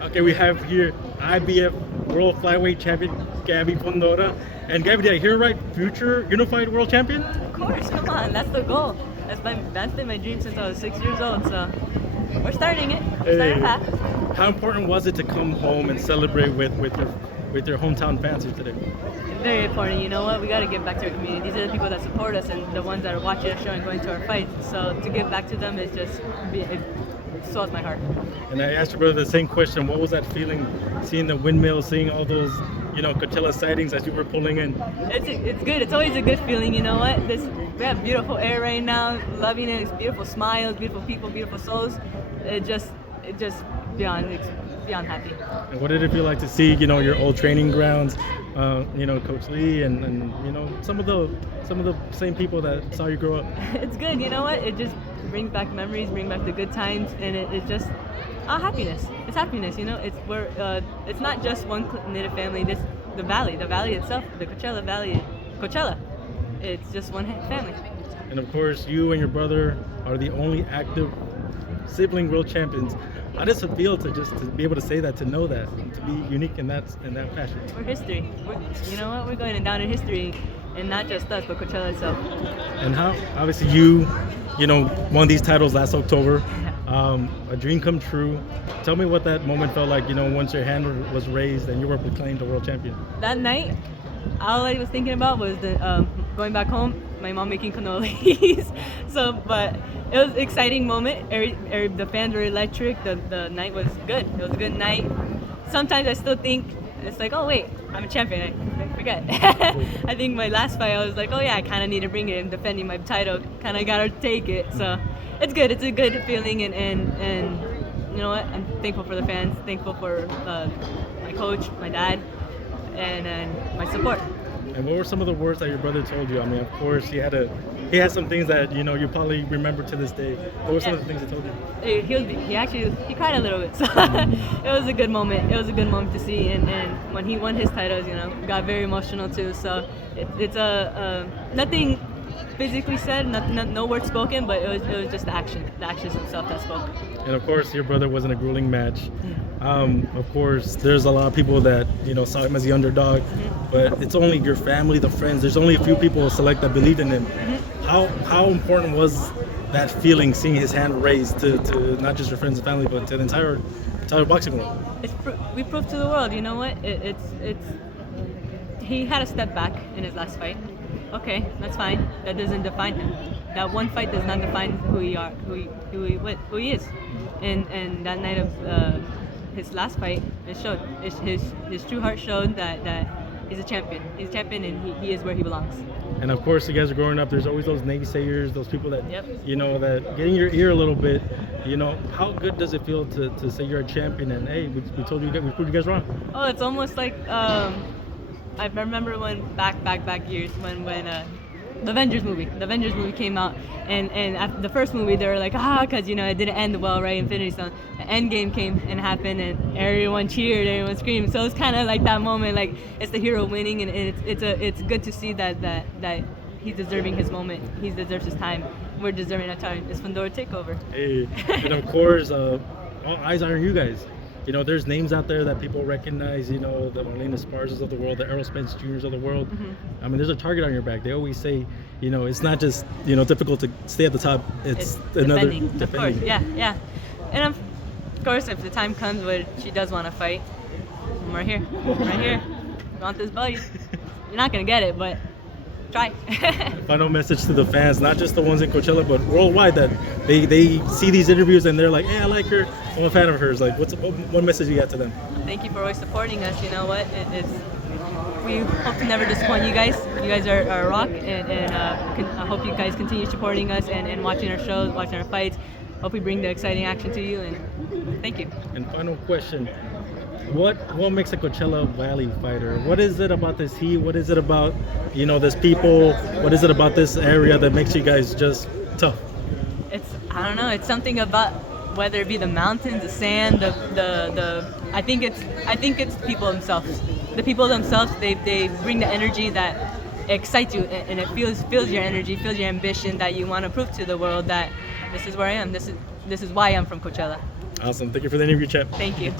Okay, we have here IBF World Flyweight Champion Gabby Fundora. And Gabby, did I hear right? Future Unified World Champion? Of course, come on, that's the goal. That's been my dream since I was 6 years old, so we're starting it. We're starting path. How important was it to come home and celebrate with your hometown fans here today? Very important. You know what? We got to give back to our community. These are the people that support us and the ones that are watching our show and going to our fights. So to give back to them is just, it swells my heart. And I asked your brother the same question. What was that feeling, seeing the windmill, seeing all those, Coachella sightings as you were pulling in? It's good. It's always a good feeling. You know what? We have beautiful air right now. Loving it. It's beautiful smiles, beautiful people, beautiful souls. It's just beyond happy. And what did it feel like to see, your old training grounds, Coach Lee and some of the same people that saw you grow up? It's good. You know what? It just brings back memories, brings back the good times, and it's just happiness. It's happiness. It's not just one knitted family. The valley itself, the Coachella Valley, it's just one family. And of course, you and your brother are the only active sibling world champions. How does it feel to be able to say that, to know that, to be unique in that fashion? We're history. You know what? We're going down in history, and not just us, but Coachella itself. And how, obviously, you won these titles last October. A dream come true. Tell me what that moment felt like, once your hand was raised and you were proclaimed the world champion. That night, all I was thinking about was going back home, my mom making cannolis. But it was an exciting moment. The fans were electric. The night was good. It was a good night. Sometimes I still think, it's like, oh wait, I'm a champion. I forget. I think my last fight, I was like, oh yeah, I kind of need to bring it in, defending my title. Kind of got to take it. So it's good. It's a good feeling, and you know what? I'm thankful for the fans. Thankful for my coach, my dad, and my support. And what were some of the words that your brother told you? I mean, of course, he had some things that you probably remember to this day. What were some of the things he told you? He cried a little bit. So it was a good moment. It was a good moment to see. And when he won his titles, got very emotional too. So it's nothing physically said, no words spoken, but it was just the actions themselves that spoke. And of course, your brother was in a grueling match. Of course, there's a lot of people that saw him as the underdog, but it's only your family, the friends. There's only a few people select that believed in him. How important was that feeling, seeing his hand raised to not just your friends and family, but to the entire boxing world? We proved to the world. You know what? He had a step back in his last fight. Okay, that's fine. That doesn't define him. That one fight does not define who he is. And that night of his last fight, it showed. His true heart showed that he's a champion. He's a champion, and he is where he belongs. And of course, you guys are growing up. There's always those naysayers, those people that that get in your ear a little bit. How good does it feel to say you're a champion and hey, we told you, we proved you guys wrong? Oh, it's almost like I remember when back years when the Avengers movie came out, and after the first movie they were like, because it didn't end well, right? Infinity Stone. The end game came and happened, and everyone cheered, everyone screamed. So it's kind of like that moment, like it's the hero winning, and it's good to see that he's deserving his moment. He deserves his time. We're deserving our time. It's Fundora takeover. Hey, and of course, all eyes are on you guys. There's names out there that people recognize, the Marlena Sparzas of the world, the Errol Spence Juniors of the world. I mean, there's a target on your back. They always say, it's not just, difficult to stay at the top. It's another defending. Of course, yeah. And of course, if the time comes where she does want to fight, I'm right here. You want this belt? You're not going to get it, but try. Final message to the fans, not just the ones in Coachella, but worldwide, that they see these interviews and they're like, hey, I like her, I'm a fan of hers. Like, what's one message you got to them? Thank you for always supporting us. You know what? We hope to never disappoint you guys. You guys are a rock, and I hope you guys continue supporting us and watching our shows, watching our fights. Hope we bring the exciting action to you, and thank you. And final question. What makes a Coachella Valley fighter? What is it about this heat? What is it about, this people? What is it about this area that makes you guys just tough? I don't know. It's something about, whether it be the mountains, the sand, I think it's people themselves. The people themselves, they bring the energy that excites you, and it feels your energy, feels your ambition, that you want to prove to the world that this is where I am. This is why I'm from Coachella. Awesome. Thank you for the interview, Chip. Thank you.